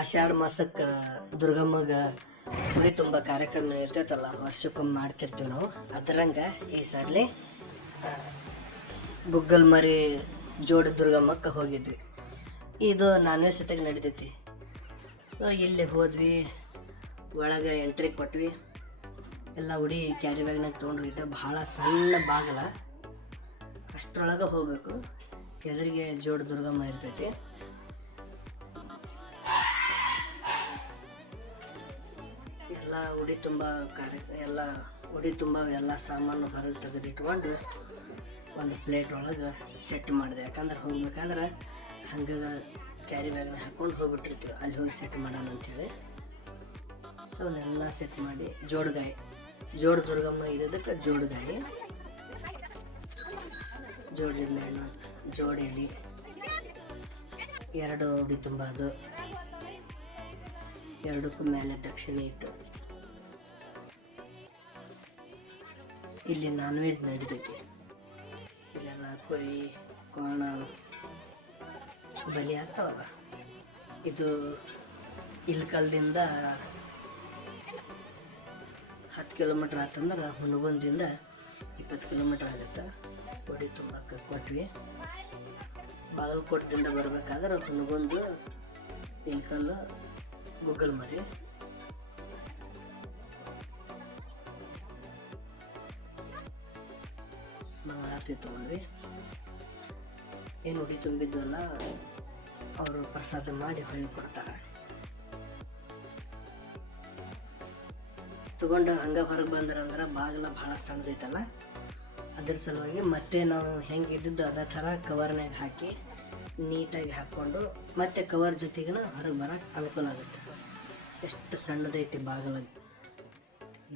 ಆಷಾಢ ಮಾಸಕ್ಕೆ ದುರ್ಗಮ್ಮಗೆ ಉಡಿ ತುಂಬ ಕಾರ್ಯಕ್ರಮ ಇರ್ತೈತಲ್ಲ, ವರ್ಷಕ್ಕೊಮ್ಮೆ ಮಾಡ್ತಿರ್ತೀವಿ ನಾವು. ಅದರಂಗೆ ಈ ಸಾರಿ ಗುಗ್ಗಲ್ ಮರಿ ಜೋಡಿ ದುರ್ಗಮ್ಮಕ್ಕೆ ಹೋಗಿದ್ವಿ. ಇದು ನಾನ್ ವೆಜ್ ಸೆಟಾಗಿ ನಡಿತೈತಿ. ಇಲ್ಲಿ ಹೋದ್ವಿ, ಒಳಗೆ ಎಂಟ್ರಿ ಕೊಟ್ವಿ. ಎಲ್ಲ ಉಡಿ ಕ್ಯಾರಿ ಬ್ಯಾಗ್ನಾಗ ತೊಗೊಂಡು ಹೋಗಿದ್ದೆ. ಭಾಳ ಸಣ್ಣ ಬಾಗಲ, ಅಷ್ಟರೊಳಗೆ ಹೋಗಬೇಕು. ಎದುರಿಗೆ ಜೋಡಿ ದುರ್ಗಮ್ಮ ಇರ್ತೈತಿ. ಎಲ್ಲ ಉಡಿ ತುಂಬ ಉಡಿ ತುಂಬ ಎಲ್ಲ ಸಾಮಾನು ಹೊರಗೆ ತೆಗೆದಿಟ್ಕೊಂಡು ಒಂದು ಪ್ಲೇಟ್ ಒಳಗೆ ಸೆಟ್ ಮಾಡಿದೆ. ಯಾಕಂದ್ರೆ ಹೋಗ್ಬೇಕಾದ್ರೆ ಹಂಗೆ ಕ್ಯಾರಿ ಬ್ಯಾಗ್ನ ಹಾಕ್ಕೊಂಡು ಹೋಗ್ಬಿಟ್ಟಿರ್ತೀವಿ, ಅಲ್ಲಿ ಹೋಗಿ ಸೆಟ್ ಮಾಡೋಣ ಅಂಥೇಳಿ. ಸೊ ಅವನ್ನೆಲ್ಲ ಸೆಟ್ ಮಾಡಿ ಜೋಡು ದುರ್ಗಮ್ಮ ಇರೋದಕ್ಕೆ ಜೋಡುಗಾಯಿ, ಜೋಡಿಯಲ್ಲಿ 2 ಉಡಿ ತುಂಬ, ಅದು 2ಕ್ಕೂ ಮೇಲೆ ದಕ್ಷಿಣೆ ಇಟ್ಟು. ಇಲ್ಲಿ ನಾನ್ ವೆಜ್ ನಡೀತೈತಿ. ಇಲ್ಲೆಲ್ಲ ಕುರಿ ಕೋಣ ಬಲಿ ಆಗ್ತಾವಲ್ಲ. ಇದು ಇಲ್ಕಲ್ದಿಂದ 10 ಕಿಲೋಮೀಟ್ರ್ ಆತಂದ್ರೆ ಹುನಗುಂದಿಂದ 20 ಕಿಲೋಮೀಟ್ರ್ ಆಗುತ್ತೆ. ಉಡಿ ತುಂಬಕ್ಕೆ ಕೊಟ್ವಿ. ಬಾಗಲಕೋಟದಿಂದ ಬರಬೇಕಾದ್ರೆ ಹುನಗುಂದು, ಇಲ್ಕಲ್ಲು, ಗುಗ್ಗಲ್ ಮರಿ. ಮಂಗಳಾರತಿ ತೊಗೊಂಡ್ವಿ. ಏನು ಉಡಿ ತುಂಬಿದ್ವಲ್ಲ ಅವರು ಪ್ರಸಾದ ಮಾಡಿ ಹೊಳ್ಳಿ ಕೊಡ್ತಾರೆ. ತಗೊಂಡು ಹಂಗೆ ಹೊರಗೆ ಬಂದ್ರಂದ್ರೆ ಬಾಗಿಲ ಭಾಳ ಸಣ್ಣದೈತಲ್ಲ, ಅದ್ರ ಸಲುವಾಗಿ ಮತ್ತೆ ನಾವು ಹೆಂಗೆ ಇದ್ದಿದ್ದು ಅದೇ ಥರ ಕವರ್ನಾಗ ಹಾಕಿ ನೀಟಾಗಿ ಹಾಕ್ಕೊಂಡು ಮತ್ತೆ ಕವರ್ ಜೊತೆಗಿನ ಹೊರಗೆ ಬರೋಕ್ಕೆ ಅನುಕೂಲ ಆಗುತ್ತೆ. ಎಷ್ಟು ಸಣ್ಣದೈತಿ ಬಾಗಿಲ.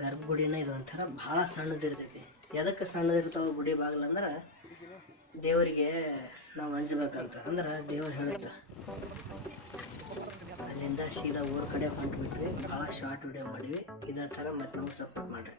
ಗರ್ಭಗುಡಿನ ಇದೊಂಥರ ಭಾಳ ಸಣ್ಣದಿರ್ತೈತಿ. ಎದಕ್ಕೆ ಸಣ್ಣದಿರ್ತಾವೆ ಗುಡಿ ಬಾಗಿಲು ಅಂದ್ರೆ, ದೇವರಿಗೆ ನಾವು ಅಂಜಬೇಕಂತ ಅಂದ್ರೆ ದೇವ್ರು ಹೇಳುತ್ತೆ. ಅಲ್ಲಿಂದ ಸೀದಾ ಊರ ಕಡೆ ಹೊಂಟ್ಬಿಟ್ವಿ. ಭಾಳ ಶಾರ್ಟ್ ವಿಡಿಯೋ ಮಾಡಿವಿ. ಇದೇ ಥರ ಮತ್ತೆ ನಮ್ಗೆ ಸಪೋರ್ಟ್ ಮಾಡಿರಿ.